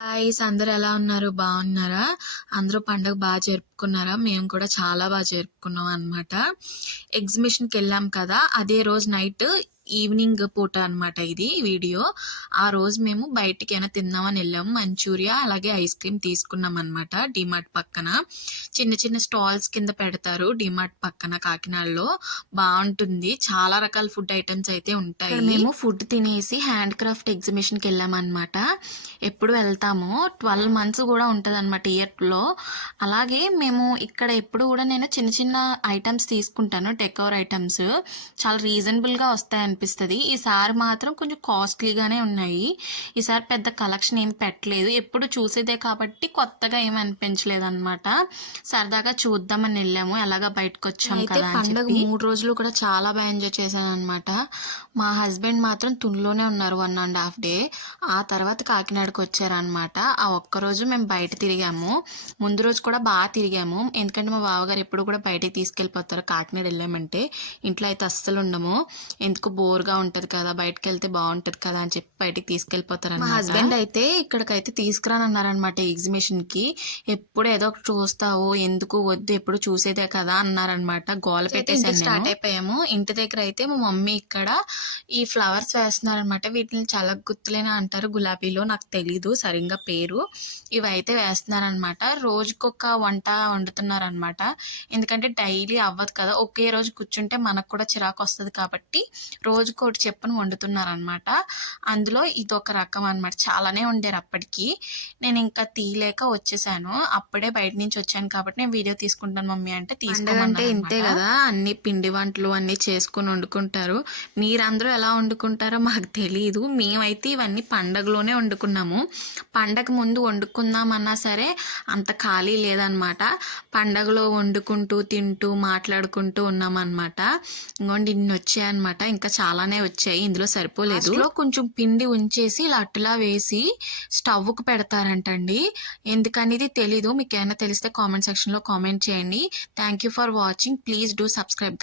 Hi's అందరూ ఎలా ఉన్నారు? బాగున్నారా? అందరూ పండుగ జరుపుకున్నారా? మేము కూడా చాలా జరుపుకున్నాం అన్నమాట. ఎగ్జిబిషన్‌కెళ్ళాం కదా! అదే రోజు నైట్ ఈవినింగ్ పూట అన్నమాట ఇది వీడియో. ఆ రోజు మేము బయటికేమైనా తిందామని ఎళ్ళాము. మంచూరియా అలాగే ఐస్ క్రీమ్ తీసుకున్నాం అన్నమాట డీమార్ట్ పక్కన. చిన్న చిన్న స్టాల్స్ కింద పెడతారు డీమార్ట్ పక్కన కాకినాడలో. బావుంటుంది. చాలా రకాల ఫుడ్ ఐటెమ్స్ అయితే ఉంటాయి. ఇక్కడ మేము ఫుడ్ తినేసి హ్యాండ్ క్రాఫ్ట్ ఎగ్జిబిషన్‌కెళ్ళామన్నమాట. ఎప్పుడు వెళ్తామో 12 మంత్స్ కూడా ఉంటదన్నమాట ఇయర్‌లో. అలాగే మేము ఇక్కడ ఎప్పుడు కూడా నేను చిన్న చిన్న ఐటెమ్స్ తీసుకుంటాను. డెకోర్ ఐటెమ్స్ చాలా రీజనబుల్‌గా వస్తాయనిపిస్తది. ఈసారి మాత్రం కొంచెం కాస్ట్‌లీగానే ఉన్నాయి. ఈసారి పెద్ద కలెక్షన్ ఏం పెట్టలేదు. ఎప్పుడు చూసేదే కాబట్టి కొత్తగా ఏమి అనిపించలేదన్నమాట. సరదాగా చూద్దామని వెళ్ళాము. ఎలాగా బయటకొచ్చాం అయితే కదా అని పండగ చెప్పి. 3 రోజులు కూడా చాలా ఎంజాయ్ చేశాననమాట. మా హస్బెండ్ మాత్రం తునిలోనే ఉన్నారు 1 ½ డే. ఆ తర్వాత కాకినాడకి వచ్చారనమాట. ఆ ఒక్కరోజు మేము బయట తిరిగాము. ముందు రోజు కూడా తిరిగాము. ఎందుకంటే మా బావగారు ఎప్పుడు కూడా బయటికి తీసుకెళ్ళిపోతారు కాకినాడ వెళ్ళామంటే. ఇంట్లో అయితే అస్సలు ఉండము. ఎందుకు బోర్‌గా ఉంటది కదా! బయటికెళ్తే బావుంటది కదా! అని చెప్పి బయటికి మా తీసుకెళ్ళిపోతారనమాట. హస్బెండ్ అయితే ఇక్కడికైతే తీసుకురానన్నారనమాట ఎగ్జిబిషన్‌కి. ఎప్పుడు ఏదో ఒకటి చూస్తావు, ఎందుకు వద్దు ఎప్పుడు చూసేదే కదా అన్నారనమాట. గోల పెట్టేసాను నేను. స్టార్ట్ అయిపోయాము. ఇంటి దగ్గర అయితే మా మమ్మీ ఇక్కడ ఈ ఫ్లవర్స్ వేస్తున్నారనమాట. వీటిని చలగుత్తులేనా అంటారు గులాబీలో. నాకు తెలీదు సరింగా పేరు. ఇవైతే వేస్తున్నారనమాట. రోజుకొక వంట వండుతున్నారనమాట. ఎందుకంటే డైలీ అవ్వదు కదా! ఒకే రోజు కూర్చుంటే మనకు కూడా చిరాకొస్తది కాబట్టి రోజుకోటి చొప్పున వండుతున్నారనమాట. అందులో ఇదొక రకం అనమాట. చాలానే వండారు అప్పటికి. నేను ఇంకా తీయలేక వచ్చేసాను. అప్పుడే బయట నుంచి వచ్చాను కాబట్టి నేను వీడియో తీసుకుంటాను మమ్మీ అంటే పండగంటే ఇంతే తీసుకోమన్నారనమాట. గదా! అన్ని పిండి వంటలు అన్నీ చేసుకొని వండుకుంటారు. మీరందరూ ఎలా వండుకుంటారో మాకు తెలీదు. మేమైతే ఇవన్నీ పండగలోనే వండుకున్నాము. పండగ ముందు వండుకుందామన్నా సరే అంత ఖాళీ లేదనమాట. పండగలో వండుకుంటూ, తింటూ, మాట్లాడుకుంటూ ఉన్నామనమాట. ఇంగోండి ఇన్ని వచ్చాయన్నమాట. ఇంకా చాలానే వచ్చాయి. ఇందులో సరిపోలేదు. లాస్ట్‌లో కొంచెం పిండి ఉంచేసి ఇలా అట్టులా వేసి స్టవ్‌కి పెడతారంటండి. ఎందుకనేది తెలీదు. మీకేమైనా తెలిస్తే కామెంట్ సెక్షన్‌లో కామెంట్ చేయండి. Thank you for watching. Please do subscribe guys.